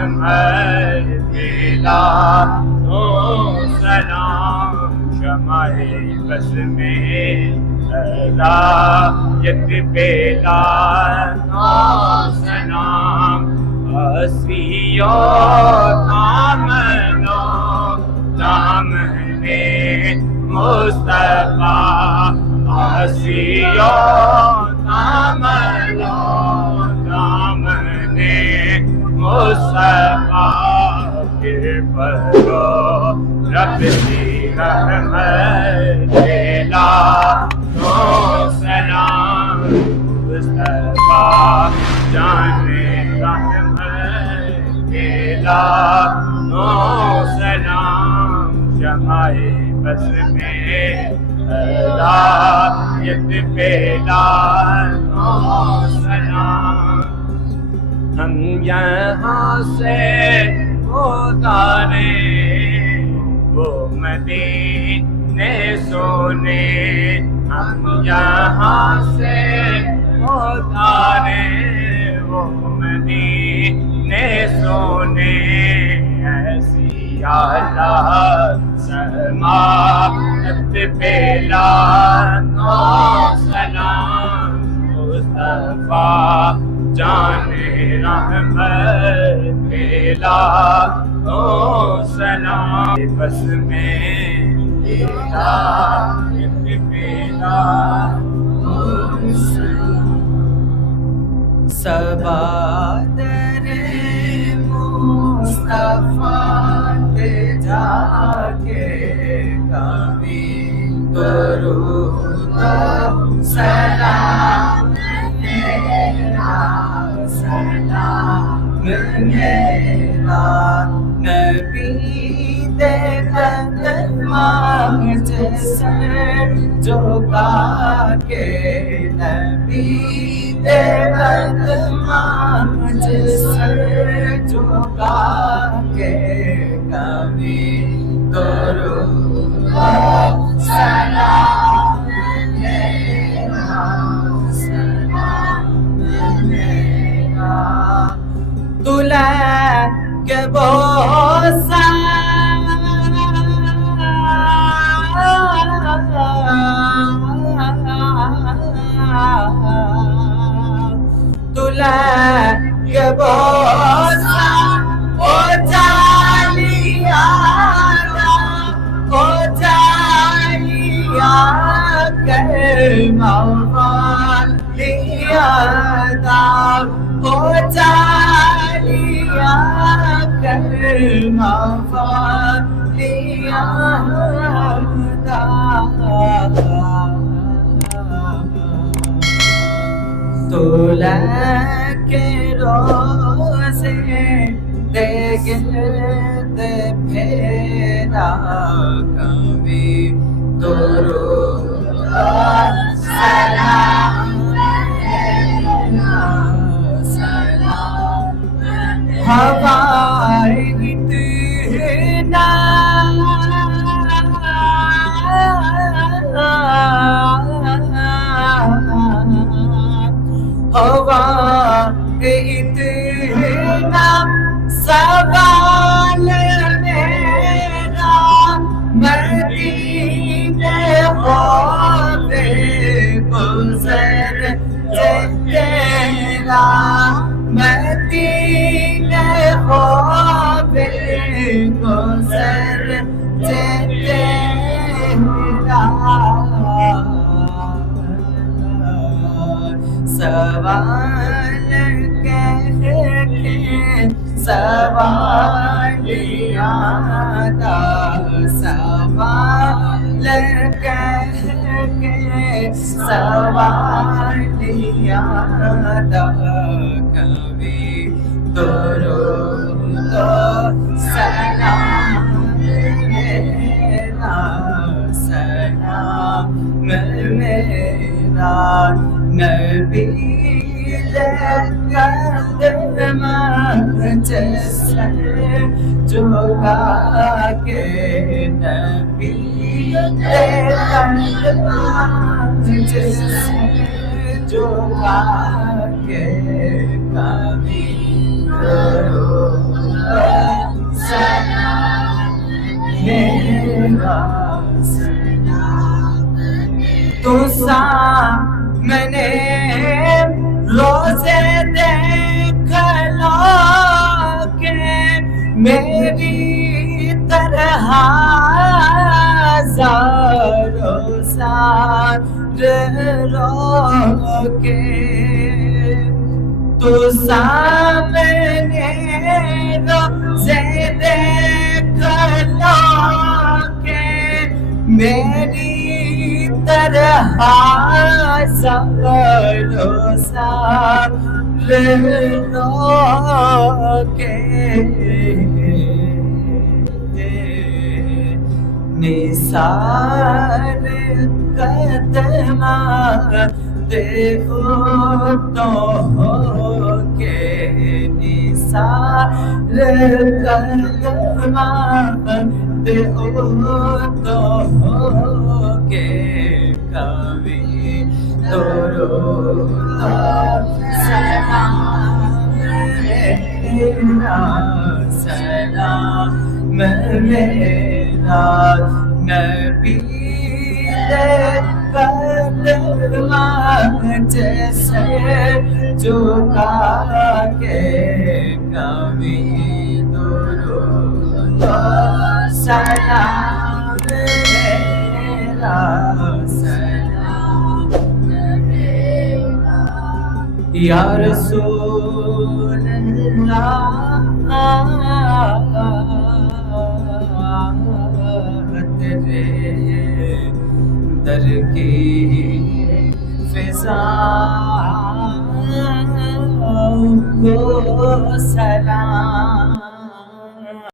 رحمت ملا تو سلام شمع بس میں ہدایت پیلا تو سلام آسیو دامنو دامن مصطفیٰ آسیو دامنو دامن مصطفیٰ کے پرو رب کی رحمت ملا تو سلام مصطفیٰ جان رحمت ملا تو سلام شمع بس میں ہدایت پیلا تو سلام ہم یہاں سے اتارے وہ مدینے سونے ہم یہاں سے اتارے وہ مدینے سونے ایسی اعلیٰ سماعت پیلا تو سلام مصطفیٰ جان رحمت پیلا تو سلام بس میں ہدایت پیلا تو سلام صبا در مصطفیٰ تے جا کے کبھی درود سلام میرا سلام میرا نبی دے قدماں سر جھکا کے نبی دے قدماں سر جھکا کے کبھی درود سلام میرا سلام میرا دلہن کے بوسہ دلہن کے بوسہ او جالیا کر موالیا دام او جالیا کر موالیا دام دلہن کے روزے دے گرد پھیرا کبھی درود سلام سلام ہمارے اتنا ہوا اتنا سوال میرا مدینے ہوتے گزر تیرا مدینے ہوتے گزر تیرا سوال کہہ کے سوالیاں دا سوال کہہ کے سوالیاں دا کبھی درود سلام میرا سلام میرا نبی قدماں سر جھکا کے نبی قدماں سر جھکا کے کبھی درود تو سامنے روزے دیکھ لو کہ میری طرح ہزاروں سال رو کے تو سامنے روزے دیکھ لو کہ میری طرح ہزاروں سال رو کے نثار قدمات اٹھو کے نثار قدمات اٹھو کے کبھی درود سلام میرا سلام میرا نبی قدمات سے جھکا کے کبھی درود سلام میرا سلام یا رسول اللہ تیرے در کی فضا کو سلام